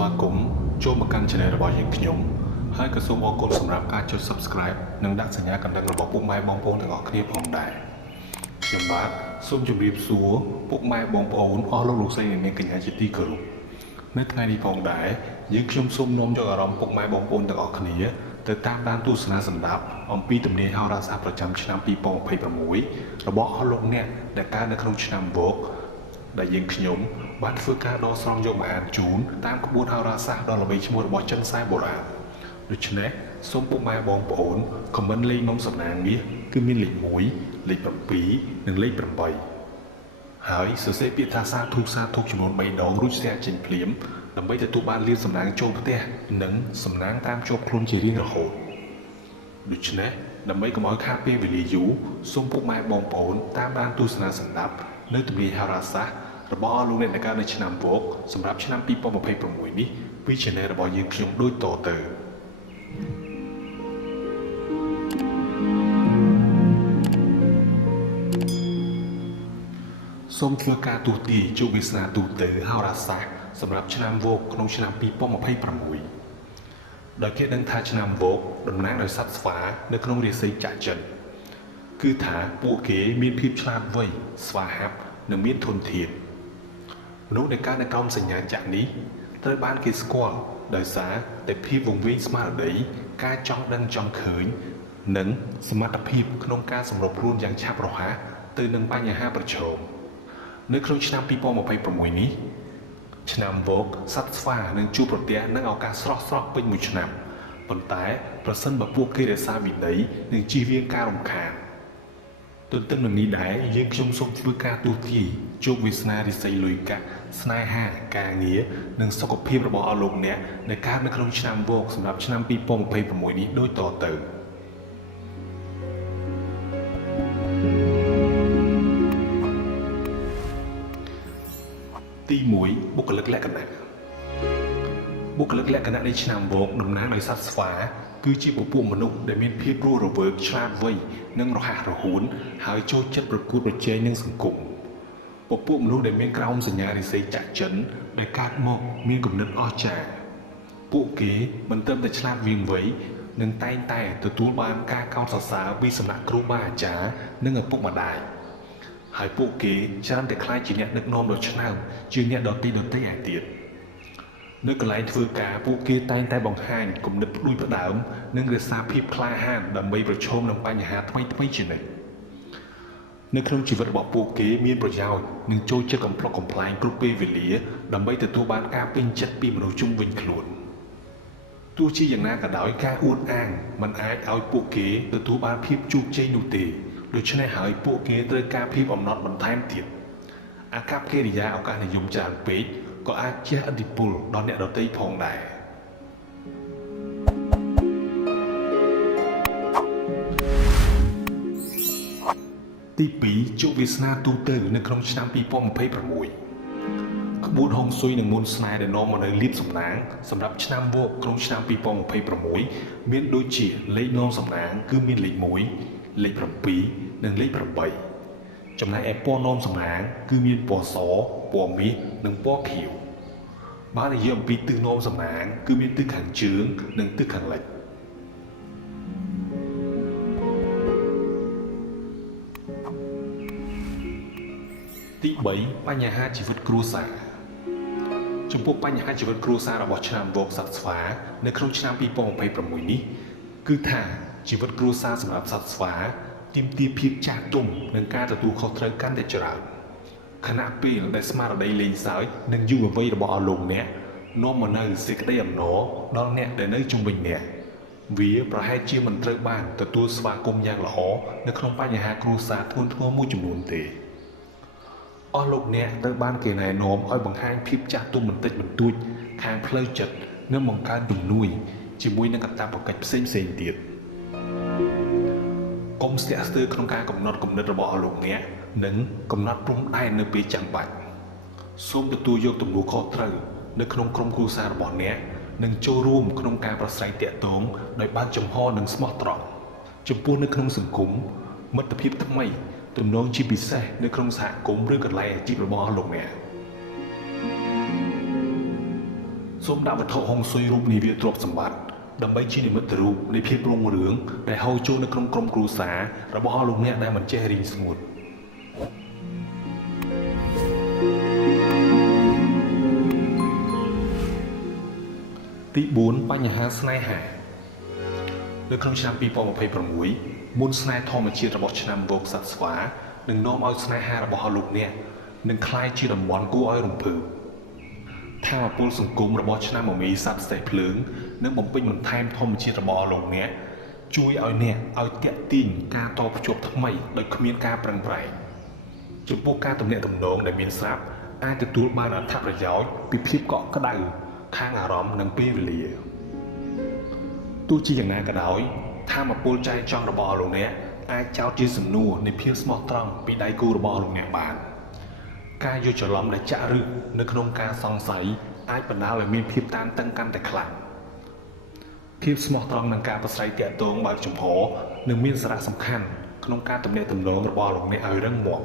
ស្វាគមន៍ចូលមកកាន់ Channel របស់យើងខ្ញុំហើយក៏សូមអរគុណសម្រាប់ការចុច Subscribe និងដាក់សញ្ញាកណ្ដឹងរបស់ពុកម៉ែបងប្អូនទាំងអស់គ្នាផងដែរខ្ញុំបាទសូមជម្រាបសួរពុកម៉ែបងប្អូនអស់លោកលោកស្រីនិងនាងកញ្ញាជាទីគោរពនៅថ្ងៃនេះផងដែរយើងខ្ញុំសូមនាំយកអារម្មណ៍ពុកម៉ែបងប្អូនទាំងអស់គ្នាទៅតាមដានទស្សនាសម្ដាប់អំពីទំនាយហោរាសាស្ត្រប្រចាំឆ្នាំ2026របស់អស់លោកអ្នកដែលកើតនៅក្នុងឆ្នាំវកដែលយើងខ្ញុំបានធ្វើការដកស្រង់យកមកអានជូនតាមក្បួនហោរាសាស្ត្រដ៏ល្បីឈ្មោះរបស់ចិនសែបុរាណដូច្នេះសូមពុកម៉ែបងប្អូនខមមិនលេខនំសំណាងនេះគឺមានលេខ1លេខ7និងលេខ8ហើយសរសេរពាក្យថាសាធុចំនួន3ដងរួចស្ទះចេញភ្លាមដើម្បីទទួលបានលាភសំណាងចូលផ្ទះនិងសំណាងតាមជាប់ខ្លួនជារៀងរហូតដូច្នេះដើម្បីកុំឲ្យខាតពេលវេលាយូរសូមពុកម៉ែបងប្អូនតាមដានទស្សនាសម្ដាប់នៅទំនាយហោរាសាស្ត្ររបស់អស់លោកអ្នកដែលកើតនៅឆ្នាំវកសម្រាប់ឆ្នាំ2026នេះពី Channel របស់យើងខ្ញុំដូចតទៅសូមធ្វើការទូទាយជោគវាសនាទូទៅហោរាសាស្ត្រសម្រាប់ឆ្នាំវកក្នុងឆ្នាំ2026ដោយគេដឹងថាឆ្នាំវកតំណាងដោយសត្វស្វានៅក្នុងរាសីចក្រចិនគឺថាពួកគេមានភាពឆ្លាតវៃស្វាហាប់និងមានធនធានមនុស្សដែលកើតនៅក្រោមសញ្ញាចក្រនេះត្រូវបានគេស្គាល់ដោយសារតែភាពវង្វេងស្មារតីការចង់ដឹងចង់ឃើញនិងសមត្ថភាពក្នុងការសម្របខ្លួនយ៉ាងឆាប់រហ័សទៅនឹងបញ្ហាប្រឈមនៅក្នុងឆ្នាំ2026នេះឆ្នាំវកសត្វស្វានឹងជួបប្រទះនឹងឱកាសស្រស់ពេញមួយឆ្នាំប៉ុន្តែប្រសិនបើពួកគេរក្សាវិន័យនិងជៀសវាងការរំខានទន្ទឹមនឹងនេះដែរយើងខ្ញុំសូមធ្វើការទូទាយជោគវាសនារិស័យលុយកាក់ស្នេហាការងារនិងសុខភាពរបស់អស់លោកអ្នកដែលកើតនៅក្នុងឆ្នាំវកសម្រាប់ឆ្នាំ2026នេះដូចតទៅទី1បុគ្គលិកលក្ខណៈបុគ្គលិកលក្ខណៈនៃឆ្នាំវកតំណាងដោយសត្វស្វាគឺជាពពួកមនុស្សដែលមានភាពរស់រវើកឆ្លាតវៃនិងរហ័សរហួនហើយចូលចិត្តប្រកួតប្រជែងនឹងសង្គមពពួកមនុស្សដែលមានក្រោមសញ្ញារិស័យចក្រចិនដែលកើតមកមានគំនិតអស្ចារ្យពួកគេមិនត្រឹមតែឆ្លាតវៀងវៃនិងតែងតែទទួលបានការកោតសរសើរពីសំណាក់គ្រូបាអាចារ្យនិងឪពុកម្ដាយហើយពួកគេច្រើនតែខ្លាចជាអ្នកដឹកនាំដ៏ឆ្នើមជាងអ្នកដទៃឯទៀតនៅកន្លែងធ្វើការពួកគេតែងតែបង្ហាញគំនិតផ្ដួចផ្ដើមនិងរក្សាភាពក្លាហានដើម្បីប្រឈមនឹងបញ្ហាថ្មីជានិច្ចនៅក្នុងជីវិតរបស់ពួកគេមានប្រយោជន៍និងចូលចិត្តកំប្លុកកំប្លែងគ្រប់ពេលវេលាដើម្បីទទួលបានការពេញចិត្តពីមនុស្សជុំវិញខ្លួនទោះជាយ៉ាងណាក៏ដោយការអួតអាងមិនអាចឲ្យពួកគេទទួលបានភាពជោគជ័យនោះទេដូច្នេះហើយពួកគេត្រូវការភាពអំណត់បន្ថែមទៀតអាកប្បកិរិយាឱកាសនិយមច្រើនពេកក៏អាចជះឥទ្ធិពលដល់អ្នកដទៃផងដែរទី2ជោគវាសនាទូទៅនៅក្នុងឆ្នាំ2026ក្បួនហុងស៊ុយនិងមុនស្នេហ៍ដែលនាំមកនៅលាភសំណាងសម្រាប់ឆ្នាំវកក្នុងឆ្នាំ2026មានដូចជាលេខនាំសំណាងគឺមានលេខ1លេខ7និងលេខ8ចំណែកឯពណ៌នាំសំណាងគឺមានពណ៌សពណ៌មាសនិងពណ៌ខៀវបើនិយាយអំពីទិសនាំសំណាងគឺមានទិសខាងជើងនិងទិសខាងលិចទី3បញ្ហាជីវិតគ្រួសារចំពោះបញ្ហាជីវិតគ្រួសាររបស់ឆ្នាំវកសត្វស្វានៅក្នុងឆ្នាំ2026នេះគឺថាជីវិតគ្រួសារសម្រាប់សត្វស្វាទាមទារភាពចាស់ទុំនិងការទទួលខុសត្រូវកាន់តែច្រើនខណៈពេលដែលស្មារតីលេងសើចនិងយុវវ័យរបស់អស់លោកអ្នកនាំមកនូវសេចក្តីអំណរដល់អ្នកដែលនៅជុំវិញអ្នកវាប្រហែលជាមិនត្រូវបានទទួលស្វាគមន៍យ៉ាងល្អនៅក្នុងបញ្ហាគ្រួសារធ្ងន់ធ្ងរមួយចំនួនទេអស់លោកអ្នកត្រូវបានគេណែនាំឲ្យបង្ហាញភាពចាស់ទុំបន្តិចបន្តួចខាងផ្លូវចិត្តនិងបង្កើនជំនួយជាមួយនឹងកាតព្វកិច្ចផ្សេងទៀតកុំស្ទាក់ស្ទើរក្នុងការកំណត់គំនិតរបស់អស់លោកអ្នកនិងកំណត់ព្រំដែននៅពេលចាំបាច់សូមទទួលយកទំនួលខុសត្រូវនៅក្នុងក្រុមគ្រួសាររបស់អ្នកនិងចូលរួមក្នុងការប្រស្រ័យទាក់ទងដោយបើកចំហនិងស្មោះត្រង់ចំពោះនៅក្នុងសង្គមមិត្តភាពថ្មីទំនងជាពិសេសនៅក្នុងសហគមន៍ឬកន្លែងអាជីពរបស់លោកអ្នក ទ សូមដាក់វត្ថុហុងស៊ុយរូបនាវាទ្រព្យសម្បត្តិដើម្បីជានិមិត្តរូបនៃភាពរុងរឿងដែលហូរចូលនៅក្នុងក្រុមគ្រួសាររបស់លោកអ្នកដែលមិនចេះរីងស្ងួតទី4បញ្ហាស្នេហានៅក្នុងឆ្នាំ2026មុនស្នេហ៍ធម្មជាតិរបស់ឆ្នាំវោកសត្វស្វានឹងនាំឲ្យស្នេហារបស់លោកអ្នកនឹងคล้ายជាតំបន់គួរឲ្យរំភើបថាមពលសង្គមរបស់ឆ្នាំមមីសត្វសេះភ្លើងនឹងបំពេញបន្ថែមធម្មជាតិរបស់លោកអ្នកជួយឲ្យអ្នកឲ្យតាក់ទាញការតភ្ជាប់ថ្មីដោយគ្មានការប្រឹងប្រែងចំពោះការទំនាក់ទំនងដែលមានស្រាប់អាចទទួលបានអត្ថប្រយោជន៍ពីភាពកក់ក្ដៅខាងអារម្មណ៍និងពេលវេលាទោះជាយ៉ាងណាក៏ដោយថាមពលចៃចង់របស់លោកអ្នកអាចចោទជាសំណួរនៃភាពស្មោះត្រង់ពីដៃគូរបស់លោកអ្នកបានការយល់ច្រឡំដែលចាក់ឫសនៅក្នុងការសង្ស័យអាចបណ្ដាលឲ្យមានភាពតានតឹងកាន់តែខ្លាំងភាពស្មោះត្រង់និងការប្រស្រ័យទាក់ទងបើកចំហនឹងមានសារៈសំខាន់ក្នុងការទំនាក់ទំនងរបស់លោកអ្នកឲ្យរឹងមាំ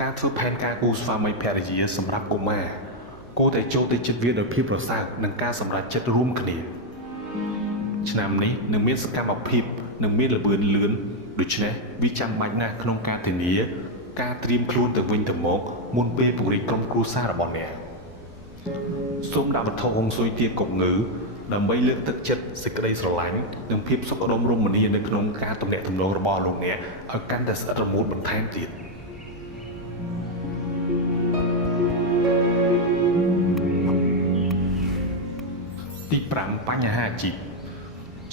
ការធ្វើផែនការគូស្វាមីភរិយាសម្រាប់កុមារគួរតែចូលទៅចិត្តវាដោយភាពប្រសើរនិងការសម្រេចចិត្តរួមគ្នាឆ្នាំនេះនឹងមានសកម្មភាពនិងមានល្បឿនលឿនដូច្នេះវាចាំបាច់ណាស់ក្នុងការធានាការត្រៀមខ្លួនទៅវិញទៅមកមុនពេលពង្រីកក្រុមគ្រួសាររបស់អ្នកសូមដាក់វត្ថុហុងស៊ុយទាកុកងើដើម្បីលើកទឹកចិត្តសេចក្តីស្រឡាញ់និងភាពសុខដុមរមនានៅក្នុងការទំនាក់ទំនងរបស់លោកអ្នកឲ្យកាន់តែស្អិតរមួតបន្ថែមទៀតទី5បញ្ហាអាជីព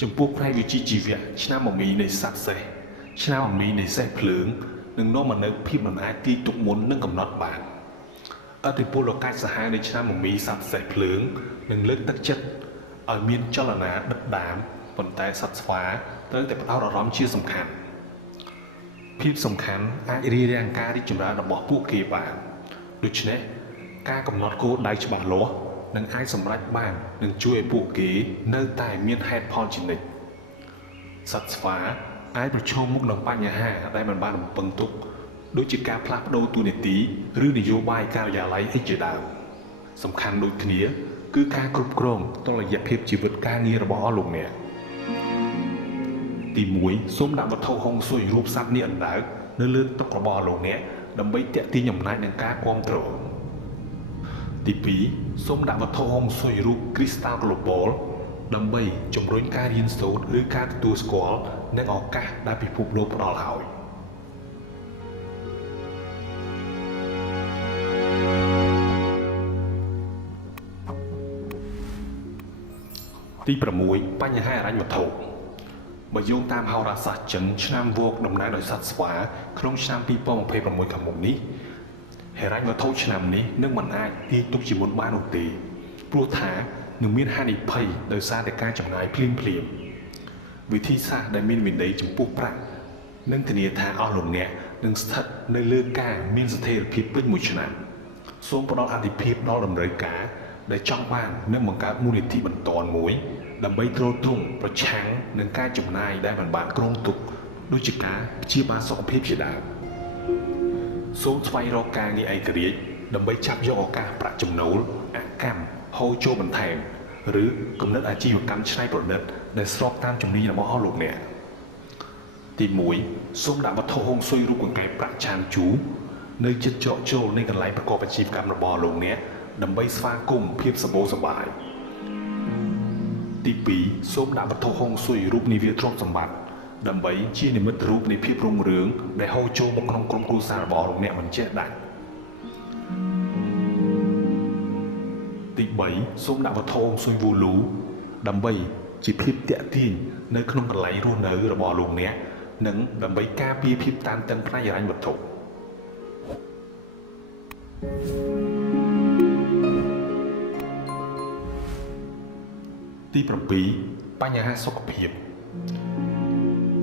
ចំពោះផ្នែកវិជ្ជាជីវៈឆ្នាំមមីនៃសត្វសេះឆ្នាំមមីនៃសេះភ្លើងនឹងនាំមកនូវភាពមិនអាចទាយទុកមុននឹងកំណត់បានឥទ្ធិពលកាច់សាហាវនៃឆ្នាំមមីសត្វសេះភ្លើងនឹងលើកទឹកចិត្តឲ្យមានចលនាដិតដាមប៉ុន្តែសត្វស្វាត្រូវតែផ្ដោតអារម្មណ៍ជាសំខាន់ភាពសំខាន់អាចរារាំងការរីកចម្រើនរបស់ពួកគេបានដូច្នេះការកំណត់គោលដៅច្បាស់លាស់នឹងអាចសម្រេចបាននឹងជួយឲ្យពួកគេនៅតែមានហេតុផលជានិច្ចសត្វស្វាអាចប្រឈមមុខនឹងបញ្ហាដែលមិនបានរំពឹងទុកដូចជាការផ្លាស់ប្ដូរតួនាទីឬនយោបាយការិយាល័យឯជាដើមសំខាន់ដូចគ្នាគឺការគ្រប់គ្រងតុល្យភាពជីវិតការងាររបស់លោកអ្នកទី1សូមដាក់វត្ថុហុងស៊ុយរូបសត្វនាគអណ្ដើកនៅលើតុរបស់លោកអ្នកដើម្បីទាក់ទាញអំណាចនិងការគាំទ្រទី2សូមដាក់វត្ថុហុងស៊ុយរូបគ្រីស្តាល់ក្លូបលដើម្បីជំរុញការរៀនសូត្រឬការទទួលស្គាល់និងឱកាសដែលពិភពលោកផ្ដល់ឲ្យទី6បញ្ហាហិរញ្ញវត្ថុបើយោងតាមហោរាសាស្ត្រចិនឆ្នាំវោកតំណាងដោយសត្វស្វាក្នុងឆ្នាំ2026ខាងមុខនេះហិរញ្ញវត្ថុឆ្នាំនេះនឹងមិនអាចទាយទុកជាមុនបាននោះទេព្រោះថានឹងមានហានិភ័យដោយសារតែការចំណាយភ្លាមវិធីសាស្ត្រដែលមានវិន័យចំពោះប្រាក់នឹងធានាថាអស់លោកអ្នកនឹងស្ថិតនៅលើការមានស្ថិរភាពពេញមួយឆ្នាំសូមផ្ដល់អាទិភាពដល់តម្រូវការដែលចង់បាននិងបង្កើតមូលនិធិបន្ទាន់មួយដើម្បីទ្រទ្រង់ប្រឆាំងនឹងការចំណាយដែលមិនបានគ្រោងទុកដូចជាការព្យាបាលសុខភាពជាដើមសូមស្វែងរកការងារឯករាជ្យដើម្បីចាប់យកឱកាសប្រាក់ចំណូលអកម្មហូរចូលបន្ថែមឬគំនិតអាជីវកម្មច្នៃប្រឌិតដែលស្របតាមជំនាញរបស់លោកអ្នកទី1សូមដាក់វត្ថុហុងស៊ុយរូបកង្កែបប្រាក់ឆានជូនៅជិតចកចូលនៃកន្លែងប្រកបអាជីវកម្មរបស់លោកអ្នកដើម្បីស្វាគមន៍ភាពសម្បូរសប្បាយទី2សូមដាក់វត្ថុហុងស៊ុយរូបនាវាទ្រព្យសម្បត្តិដើម្បីជានិមិត្តរូបនៃភាពរុងរឿងដែលហូរចូលមកក្នុងក្រុមគ្រួសាររបស់លោកអ្នកមិនចេះដាច់ទី3សូមដាក់វត្ថុហុងស៊ុយវូលូដើម្បីជាភាពតាក់ទាញនៅក្នុងកន្លែងរស់នៅរបស់លោកអ្នកនិងដើម្បីការពារភាពតានតឹងផ្នែកហិរញ្ញវត្ថុទី7បញ្ហាសុខភាព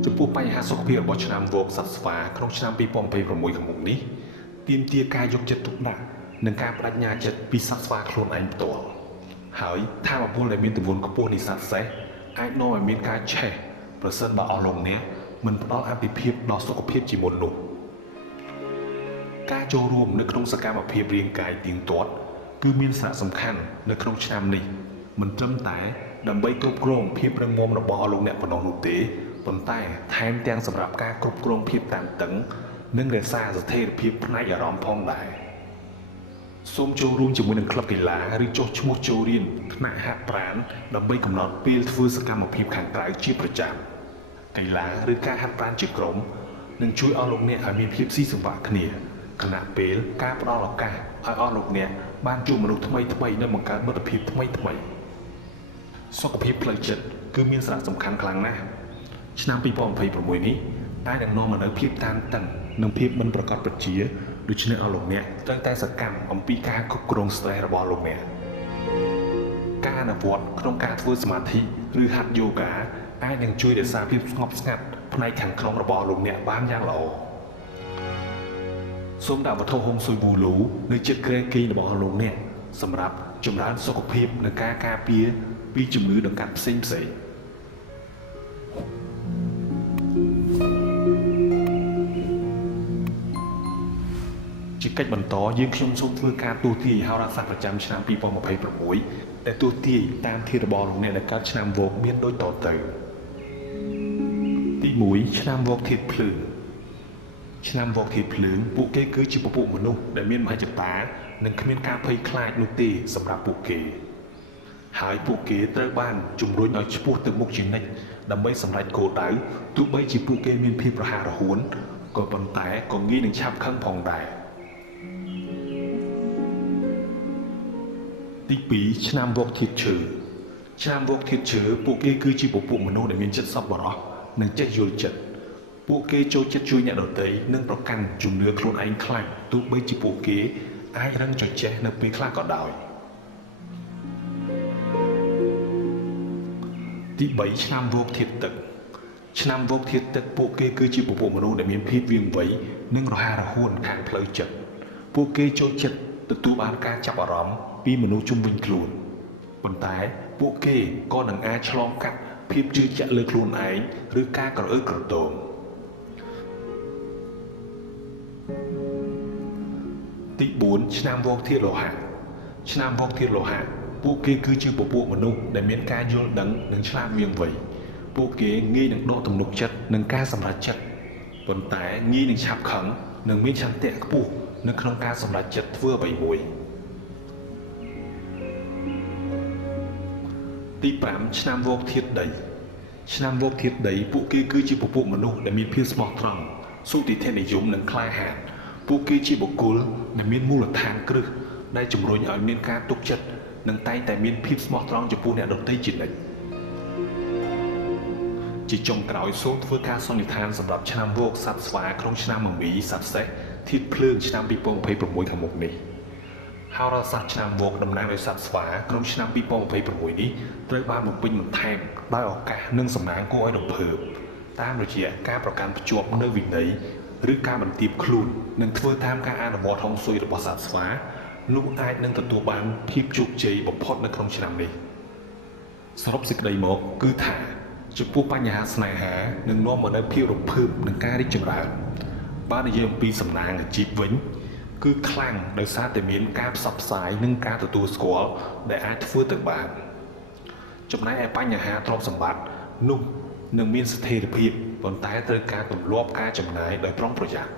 ចំពោះបញ្ហាសុខភាពរបស់ឆ្នាំវោកសត្វស្វាក្នុងឆ្នាំ2026ខាងមុខនេះទាមទារការយកចិត្តទុកដាក់និងការបដិញ្ញាចិត្តពីសត្វស្វាខ្លួនឯងផ្ទាល់ហើយថាមពលដែលមានទម្ងន់ខ្ពស់នៃសត្វសេះអាចនាំឲ្យមានការឆេះប្រសិនបើអស់លោកអ្នកមិនផ្ដល់អាទិភាពដល់សុខភាពជាមុននោះការចូលរួមនៅក្នុងសកម្មភាពរាងកាយទៀងទាត់ គឺមានសារៈសំខាន់នៅក្នុងឆ្នាំនេះមិនត្រឹមតែដើម្បីគ្រប់គ្រងភាពរឹងមាំរបស់លោកអ្នកប៉ុណ្ណោះនោះទេប៉ុន្តែថែមទាំងសម្រាប់ការគ្រប់គ្រងភាពតានតឹងនិងរក្សាស្ថិរភាពផ្នែកអារម្មណ៍ផងដែរសូមចូលរួមជាមួយនឹងក្លឹបកីឡាឬចុះឈ្មោះចូលរៀនថ្នាក់ហាត់ប្រាណដើម្បីកំណត់ពេលធ្វើសកម្មភាពខាងក្រៅជាប្រចាំកីឡាឬការហាត់ប្រាណជាក្រុមនឹងជួយឲ្យលោកអ្នកឲ្យមានភាពស៊ីសង្វាក់គ្នាខណៈពេលការផ្ដល់ឱកាសឲ្យអស់លោកអ្នកបានជួបមនុស្សថ្មីៗនិងបង្កើតមិត្តភាពថ្មីៗសុខភាពផ្លូវចិត្តគឺមានសារៈសំខាន់ខ្លាំងណាស់ឆ្នាំ2026នេះអាចនឹងនាំមកនូវភាពតានតឹងនិងភាពមិនប្រកបប្រជាដូច្នេះឲ្យលោកអ្នកត្រូវតែសកម្មអំពីការគ្រប់គ្រងស្ត្រេសរបស់លោកអ្នកការអនុវត្តក្នុងការធ្វើសមាធិឬហាត់យូហ្គាអាចនឹងជួយរក្សាភាពស្ងប់ស្ងាត់ផ្នែកខាងក្នុងរបស់លោកអ្នកបានយ៉ាងល្អសូមដាក់វត្ថុហុងស៊ុយវូលូនៅជិតគ្រែគេងរបស់លោកអ្នកសម្រាប់ចម្រើនសុខភាពនិងការការពារពីជំងឺដង្កាត់ផ្សេងៗជាកិច្ចបន្តយើងខ្ញុំសូមធ្វើការទូទាយហោរាសាស្ត្រប្រចាំឆ្នាំ2026ដែលទូទាយតាមធាតុរបស់លោកអ្នកដែលកើតឆ្នាំវោកមានដូចតទៅទី1ឆ្នាំវោកធាតុភ្លើងឆ្នាំវោកធាតុភ្លើងពួកគេគឺជាពពួកមនុស្សដែលមានមហិច្ឆតានិងគ្មានការភ័យខ្លាចនោះទេសម្រាប់ពួកគេហើយពួកគេត្រូវបានជំរុញឲ្យឆ្ពោះទៅមុខជានិច្ចដើម្បីសម្រេចគោលដៅទោះបីជាពួកគេមានភាពរហ័សរហួនក៏ប៉ុន្តែក៏ងាយនឹងឆាប់ខឹងផងដែរទី2ឆ្នាំវោកធាតុឈើឆ្នាំវោកធាតុឈើពួកគេគឺជាពពួកមនុស្សដែលមានចិត្តសប្បុរសនិងចេះយល់ចិត្តពួកគេចូលចិត្តជួយអ្នកដទៃនិងប្រកាន់ជំនឿខ្លួនឯងខ្លាំងទោះបីជាពួកគេអាចរឹងចចេះនៅពេលខ្លះក៏ដោយទី3ឆ្នាំវោកធាតុទឹកឆ្នាំវោកធាតុទឹកពួកគេគឺជាពពួកមនុស្សដែលមានភាពវាងវៃនិងរហ័សរហួនខាងផ្លូវចិត្តពួកគេចូលចិត្តទទួលបានការចាប់អារម្មណ៍ពីមនុស្សជុំវិញខ្លួនប៉ុន្តែពួកគេក៏នឹងអាចឆ្លងកាត់ភាពជឿជាក់លើខ្លួនឯងឬការក្រអឺក្រទមទី4ឆ្នាំវោកធាតុលោហៈឆ្នាំវោកធាតុលោហៈពួកគេគឺជាពពួកមនុស្សដែលមានការយល់ដឹងនិងឆ្លាតវៀងវៃពួកគេងាយនឹងដកទំនុកចិត្តនឹងការសម្រេចចិត្តប៉ុន្តែងាយនឹងឆាប់ខឹងនិងមានឆន្ទៈខ្ពស់នៅក្នុងការសម្រេចចិត្តធ្វើអ្វីមួយទី5ឆ្នាំវោកធាតុដីឆ្នាំវោកធាតុដីពួកគេគឺជាពពួកមនុស្សដែលមានភាពស្មោះត្រង់សុទិដ្ឋិនិយមនិងក្លាហានពួកគេជាបុគ្គលដែលមានមូលដ្ឋានគ្រឹះដែលជំរុញឲ្យមានការទុកចិត្តនិងតែងតែមានភាពស្មោះត្រង់ចំពោះអ្នកដទៃជានិច្ចជាចុងក្រោយសូមធ្វើការសន្និដ្ឋានសម្រាប់ឆ្នាំវោកសត្វស្វាក្នុងឆ្នាំមមីសត្វសេះធាតុភ្លើងឆ្នាំ2026ខាងមុខនេះហោរាសាស្ត្រឆ្នាំវោកតំណាងឲ្យសត្វស្វាក្នុងឆ្នាំ2026នេះត្រូវបានបំពេញបន្ថែមដោយឱកាសនិងសំណាងគួរឲ្យរំភើបតាមរយៈការប្រកាន់ភ្ជាប់នៅវិន័យឬការបន្ទាបខ្លួននិងធ្វើតាមការអនុវត្តហុងស៊ុយរបស់សត្វស្វានោះអាចនឹងទទួលបានភាពជោគជ័យបំផុតនៅក្នុងឆ្នាំនេះសរុបសេចក្តីមកគឺថាចំពោះបញ្ហាស្នេហានឹងនាំមកនូវភាពរំភើបនិងការរីកចម្រើនបើនិយាយអំពីសំណាងអាជីពវិញគឺខ្លាំងដោយសារតែមានការផ្សព្វផ្សាយនិងការទទួលស្គាល់ដែលអាចធ្វើទៅបានចំណែកឯបញ្ហាទ្រព្យសម្បត្តិនោះនឹងមានស្ថិរភាពប៉ុន្តែត្រូវការទម្លាប់ការចំណាយដោយប្រុងប្រយ័ត្ន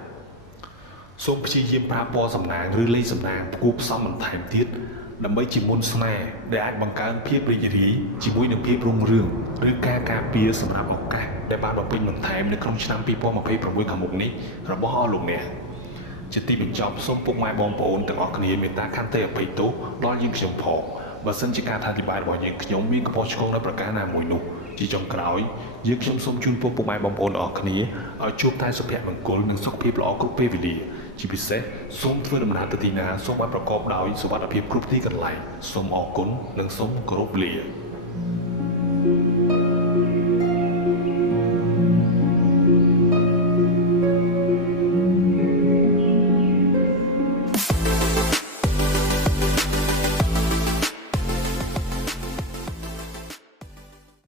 សូមព្យាយាមប្រើពណ៌សំណាងឬលេខសំណាងផ្គូផ្សំបន្ថែមទៀតដើម្បីជាមុនស្នេហ៍ដែលអាចបង្កើនភាពរីករាយជាមួយនឹងភាពរុងរឿងឬការការពារសម្រាប់ឱកាសដែលបានបំពេញបន្ថែមនៅក្នុងឆ្នាំ2026ខាងមុខនេះរបស់អស់លោកអ្នកជាទីបញ្ចប់សូមពុកម៉ែបងប្អូនទាំងអស់គ្នាមេត្តាខន្តីអភ័យទោសដល់យើងខ្ញុំផងបើសិនជាការអធិប្បាយរបស់យើងខ្ញុំមានកំហុសឆ្គងនៅប្រការណាមួយនោះជាចុងក្រោយយើងខ្ញុំសូមជូនពុកម៉ែបងប្អូនទាំងអស់គ្នាឲ្យជួបតែសុភមង្គលនិងសុខភាពល្អគ្រប់ពេលវេលាជាពិសេសសូមធ្វើដំណើរទៅទីណាសូមឲ្យប្រកបដោយសុវត្ថិភាពគ្រប់ទីកន្លែងសូមអរគុណនិងសូមគោរពលា